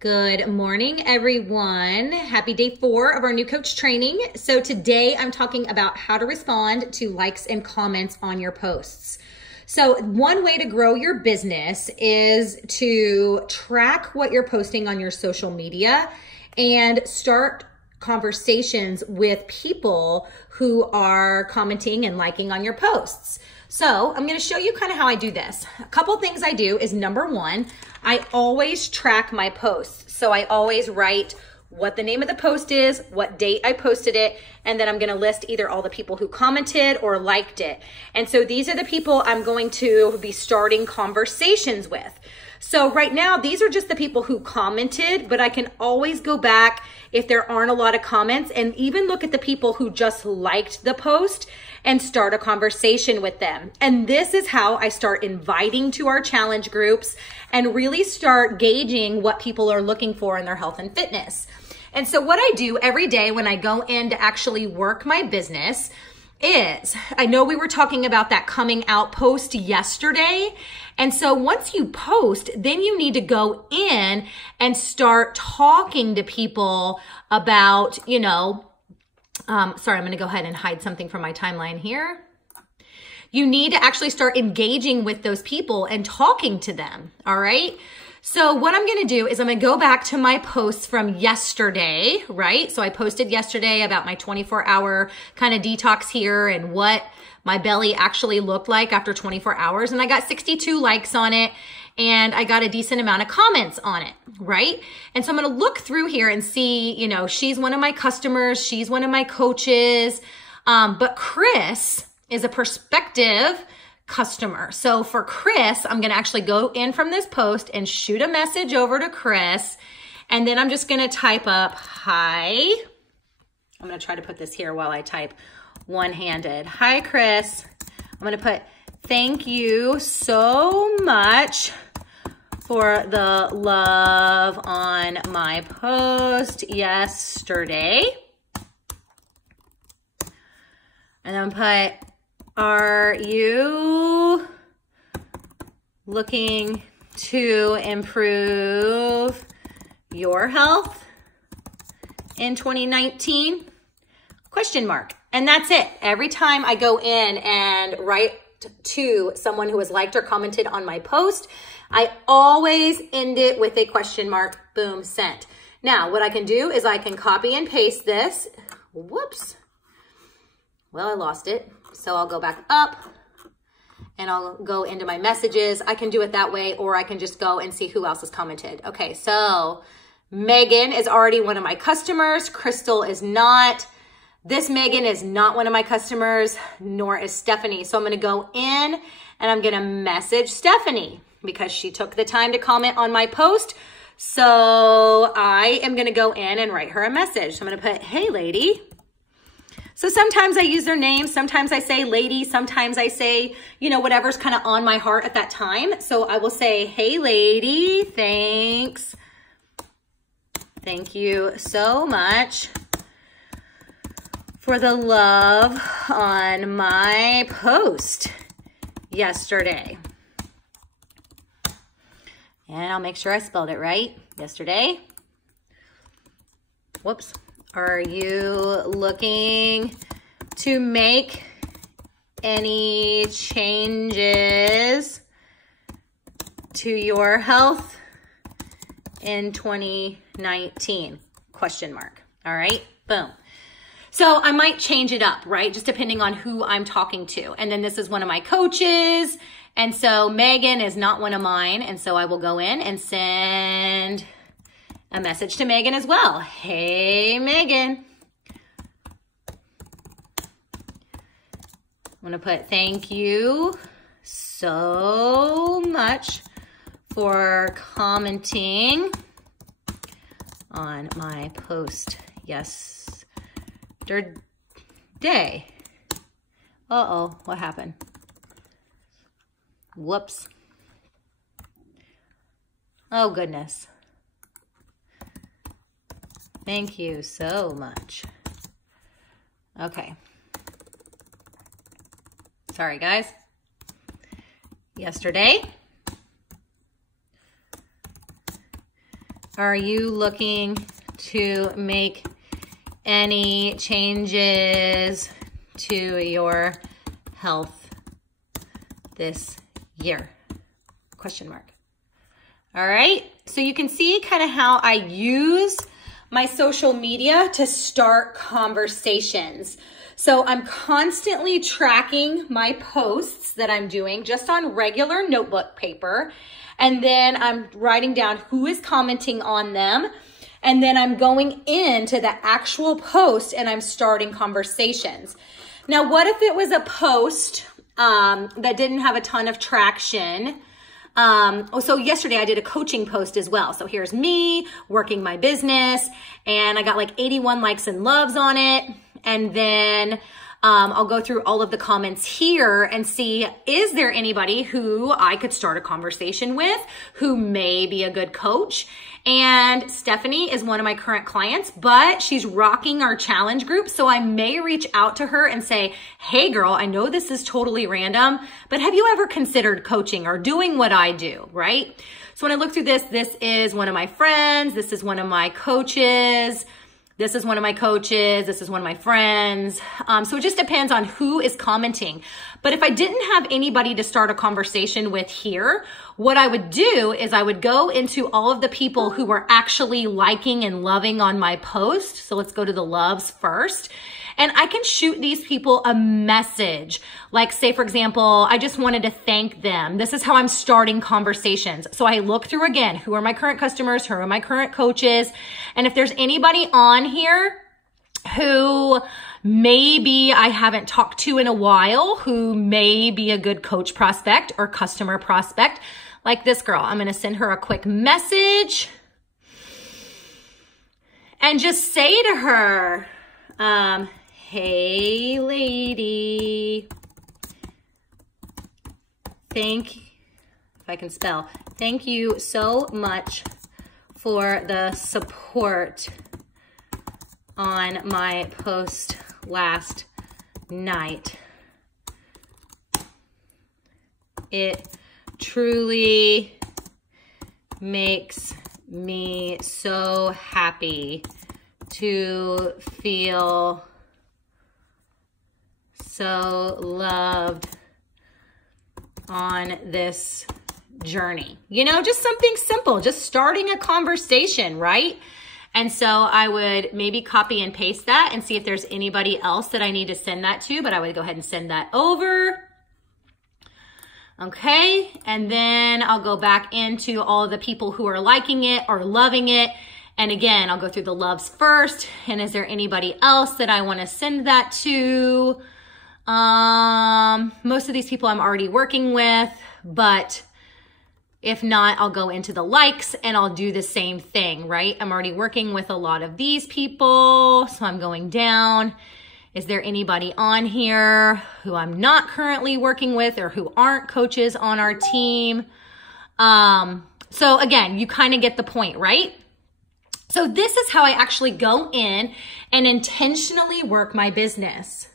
Good morning, everyone. Happy day 4 of our new coach training. So today I'm talking about how to respond to likes and comments on your posts. So one way to grow your business is to track what you're posting on your social media and start conversations with people who are commenting and liking on your posts. So I'm going to show you kind of how I do this. A couple things I do is, number one, I always track my posts. So I always write what the name of the post is, what date I posted it, and then I'm going to list either all the people who commented or liked it. And so these are the people I'm going to be starting conversations with. So right now, these are just the people who commented, but I can always go back if there aren't a lot of comments and even look at the people who just liked the post and start a conversation with them. And this is how I start inviting to our challenge groups and really start gauging what people are looking for in their health and fitness. And so what I do every day when I go in to actually work my business is, I know we were talking about that coming out post yesterday. And so once you post, then you need to go in and start talking to people about, sorry, I'm going to go ahead and hide something from my timeline here. You need to actually start engaging with those people and talking to them. All right. So what I'm going to do is I'm going to go back to my posts from yesterday, right? So I posted yesterday about my 24-hour kind of detox here and what my belly actually looked like after 24 hours. And I got 62 likes on it and I got a decent amount of comments on it, right? And so I'm going to look through here and see, she's one of my customers. She's one of my coaches. But Chris is a prospective customer. So for Chris, I'm going to actually go in from this post and shoot a message over to Chris. And then I'm just going to type up, hi. I'm going to try to put this here while I type one-handed. Hi, Chris. I'm going to put, thank you so much for the love on my post yesterday. And then put, are you looking to improve your health in 2019? Question mark. And that's it. Every time I go in and write to someone who has liked or commented on my post, I always end it with a question mark. Boom, sent. Now, what I can do is I can copy and paste this. Whoops. Well, I lost it. So I'll go back up and I'll go into my messages. I can do it that way, or I can just go and see who else has commented. Okay, so Megan is already one of my customers. Crystal is not. This Megan is not one of my customers, nor is Stephanie. So I'm going to go in and I'm going to message Stephanie because she took the time to comment on my post. So I am going to go in and write her a message. So I'm going to put, hey, lady. So sometimes I use their name. Sometimes I say lady. Sometimes I say, whatever's kind of on my heart at that time. So I will say, hey, lady, thanks. Thank you so much for the love on my post yesterday. And I'll make sure I spelled it right. Yesterday. Whoops. Are you looking to make any changes to your health in 2019? Question mark. All right. Boom. So I might change it up, right? Just depending on who I'm talking to. And then this is one of my coaches. And so Megan is not one of mine. And so I will go in and send a message to Megan as well. Hey, Megan. I'm going to put thank you so much for commenting on my post yesterday. Uh-oh, what happened? Whoops. Oh, goodness. Thank you so much. Okay. Sorry, guys. Yesterday. Are you looking to make any changes to your health this year? Question mark. All right, so you can see kind of how I use my social media to start conversations. So I'm constantly tracking my posts that I'm doing just on regular notebook paper. And then I'm writing down who is commenting on them. And then I'm going into the actual post and I'm starting conversations. Now, what if it was a post that didn't have a ton of traction? So yesterday I did a coaching post as well. So here's me working my business and I got like 81 likes and loves on it. And then I'll go through all of the comments here and see, is there anybody who I could start a conversation with who may be a good coach? And Stephanie is one of my current clients, but she's rocking our challenge group. So I may reach out to her and say, hey girl, I know this is totally random, but have you ever considered coaching or doing what I do, right? So when I look through this, this is one of my friends. This is one of my coaches. This is one of my coaches. This is one of my friends. So it just depends on who is commenting. But if I didn't have anybody to start a conversation with here, what I would do is I would go into all of the people who were actually liking and loving on my post. So let's go to the loves first. And I can shoot these people a message. Like say, for example, I just wanted to thank them. This is how I'm starting conversations. So I look through again, who are my current customers? Who are my current coaches? And if there's anybody on here who maybe I haven't talked to in a while, who may be a good coach prospect or customer prospect, like this girl, I'm going to send her a quick message and just say to her, hey lady, thank you so much for the support on my post last night. It truly makes me so happy to feel so loved on this journey. You know, just something simple, just starting a conversation, right? And so I would maybe copy and paste that and see if there's anybody else that I need to send that to, but I would go ahead and send that over. Okay, and then I'll go back into all of the people who are liking it or loving it. And again, I'll go through the loves first. And is there anybody else that I want to send that to? Most of these people I'm already working with, but if not, I'll go into the likes and I'll do the same thing, right? I'm already working with a lot of these people, so I'm going down. Is there anybody on here who I'm not currently working with or who aren't coaches on our team? So again, you kind of get the point, right? So this is how I actually go in and intentionally work my business.